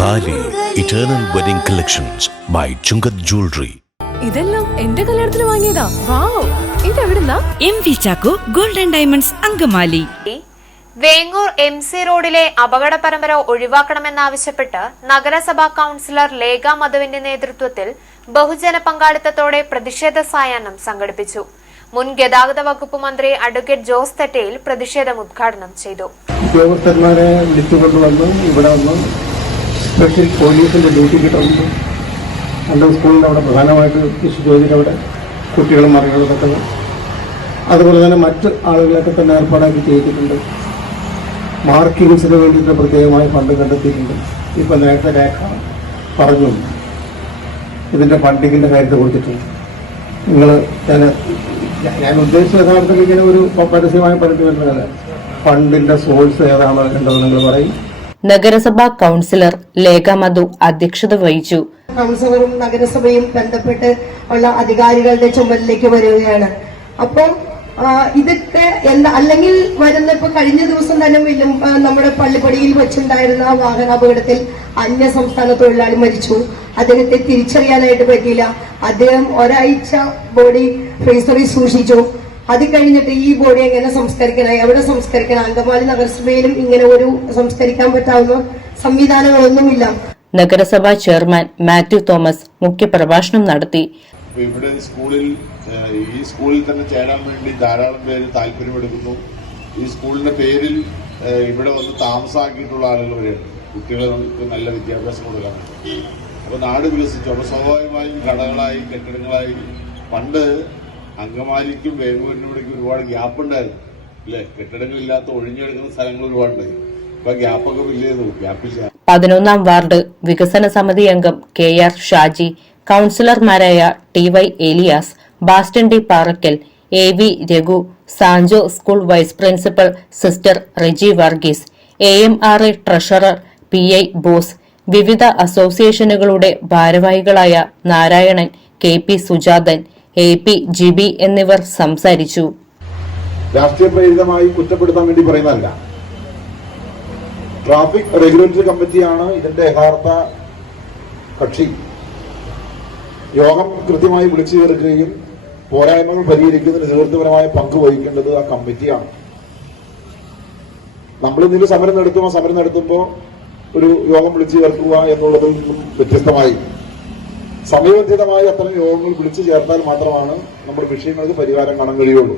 Thali eternal wedding collections by Chungath jewellery ഇതെല്ലാം എന്റെ കല്യാണത്തിന് വാങ്ങിയതാ. Wow. ഇതെവിടുന്നാ? M V Chacko golden diamonds Angamaly. Vengoor M C റോഡിലെ അപകട പരമ്പര ഒഴിവാക്കണമെന്നാവശ്യപ്പെട്ട് നഗരസഭാ കൌൺസിലർ ലേഖ മധുവിന്റെ നേതൃത്വത്തിൽ ബഹുജന പങ്കാളിത്തത്തോടെ പ്രതിഷേധ സായാഹ്നം സംഘടിപ്പിച്ചു. മുൻ ഗതാഗത വകുപ്പ് മന്ത്രി അഡ്വക്കേറ്റ് ജോസ് തെറ്റയിൽ പ്രതിഷേധം ഉദ്ഘാടനം ചെയ്തു. ഉദ്യോഗസ്ഥന്മാരെ വിളിച്ചുകൊണ്ടുവന്ന്. ഇവിടെ വന്ന്. സ്പെഷ്യൽ പോലീസിന്റെ ഡ്യൂട്ടി കിട്ടുന്നു എന്റെ സ്കൂളിന്റെ അവിടെ പ്രധാനമായിട്ട് ഇഷ്യൂ ചെയ്തിട്ട് അവിടെ കുട്ടികളും മറികളൊക്കെ അതുപോലെ തന്നെ മറ്റ് ആളുകളൊക്കെ തന്നെ ഏർപ്പാടാക്കി ചെയ്തിട്ടുണ്ട്. മാർക്കിങ്സിന് വേണ്ടിയിട്ട് പ്രത്യേകമായി ഫണ്ട് കണ്ടെത്തിയിട്ടുണ്ട്. ഇപ്പം നേരത്തെ രേഖ പറഞ്ഞു. ഇതിന്റെ ഫണ്ടിങ്ങിന്റെ കാര്യത്തിൽ കൊടുത്തിട്ടുണ്ട് നിങ്ങൾ ഞാൻ ഞാൻ ഉദ്ദേശിച്ച യഥാർത്ഥത്തിൽ ഇങ്ങനെ ഒരു പരസ്യമായി പഠിച്ചു വരുന്നതല്ല. ഫണ്ടിന്റെ സോഴ്സ് ഏതാണ് നിങ്ങൾ പറയും. നഗരസഭാ കൗൺസിലർ ലേഖ മധു അധ്യക്ഷത വഹിച്ചു. കൗൺസിലറും നഗരസഭയും ബന്ധപ്പെട്ട് ഉള്ള അധികാരികളുടെ ചുമതലയിലേക്ക് വരികയാണ്. അപ്പം ആ, ഇതൊക്കെ എന്താ അല്ലെങ്കിൽ വരുന്ന ഇപ്പൊ കഴിഞ്ഞ ദിവസം തന്നെ വില്ലും നമ്മുടെ പള്ളിപ്പടിയിൽ വെച്ചുണ്ടായിരുന്ന ആ വാഹനാപകടത്തിൽ അന്യ സംസ്ഥാന തൊഴിലാളി മരിച്ചു. അദ്ദേഹത്തെ തിരിച്ചറിയാനായിട്ട് പറ്റിയില്ല. അദ്ദേഹം ഒരാഴ്ച ബോഡി ഫ്രീസറിൽ സൂക്ഷിച്ചു. അത് കഴിഞ്ഞിട്ട് ഈ ബോഡി എങ്ങനെ സംസ്കരിക്കണം എവിടെ സംസ്കരിക്കണം അങ്കമാലി നഗരസഭയിലും ഇങ്ങനെ ഒരു സംസ്കരിക്കാൻ പറ്റാവുന്ന സംവിധാനങ്ങളൊന്നുമില്ല. നഗരസഭാ ചെയർമാൻ മാത്യു തോമസ് മുഖ്യപ്രഭാഷണം നടത്തി. ഇവിടെ സ്കൂളിൽ ഈ സ്കൂളിൽ തന്നെ ചേരാൻ വേണ്ടി ധാരാളം പേര് താല്പര്യമെടുക്കുന്നു. ഈ സ്കൂളിന്റെ പേരിൽ ഇവിടെ വന്ന് താമസാക്കിയിട്ടുള്ള ആളുകൾ വരെയുണ്ട്. കുട്ടികൾക്ക് നല്ല വിദ്യാഭ്യാസം കൊടുക്കാൻ അപ്പൊ അപ്പോൾ നാട് വികസിച്ചു. അപ്പോൾ സ്വാഭാവികമായും കടകളായി കെട്ടിടങ്ങളായി. പണ്ട് അങ്കമാലിക്കും വേങ്ങൂരിനും ഇവിടേക്ക് ഒരുപാട് ഗ്യാപ്പ് ഉണ്ടായിരുന്നു. അല്ലേ കെട്ടിടങ്ങളില്ലാത്ത ഒഴിഞ്ഞെടുക്കുന്ന സ്ഥലങ്ങൾ ഒരുപാടുണ്ടായി ഇപ്പൊ ഗ്യാപ്പൊക്കെ ചെയ്തു. ഗ്യാപ്പില്ല പതിനൊന്നാം വാർഡ് വികസന സമിതി അംഗം K R Shaji കൌൺസിലർമാരായ T Y Elias Basten D Parakkal A V Raghu Sancho school vice principal sister Reji Varghese A M R A treasurer P I Bose വിവിധ അസോസിയേഷനുകളുടെ ഭാരവാഹികളായ Narayanan K P Sujathan A P Jibi എന്നിവർ സംസാരിച്ചു. രാഷ്ട്രീയ പ്രേരിതമായി കുറ്റപ്പെടുത്താൻ വേണ്ടി പറയുന്നതല്ല. Traffic regulatory കമ്മിറ്റിയാണ് ഇതിന്റെ യഥാർത്ഥ കക്ഷി. യോഗം കൃത്യമായി വിളിച്ചു ചേർക്കുകയും പോരായ്മകൾ പരിഹരിക്കുന്നതിന് നേതൃത്വപരമായ പങ്ക് വഹിക്കേണ്ടത് ആ കമ്മിറ്റിയാണ്. നമ്മൾ ഇതിൽ സമരം നടത്തുമ്പോൾ സമരം നടത്തുമ്പോൾ ഒരു യോഗം വിളിച്ചു ചേർക്കുക എന്നുള്ളതിൽ നിന്നും വ്യത്യസ്തമായി. സമയബന്ധിതമായി അത്തരം യോഗങ്ങൾ വിളിച്ചു ചേർത്താൽ മാത്രമാണ് നമ്മുടെ വിഷയങ്ങൾക്ക് പരിഹാരം കാണാൻ കഴിയുള്ളൂ.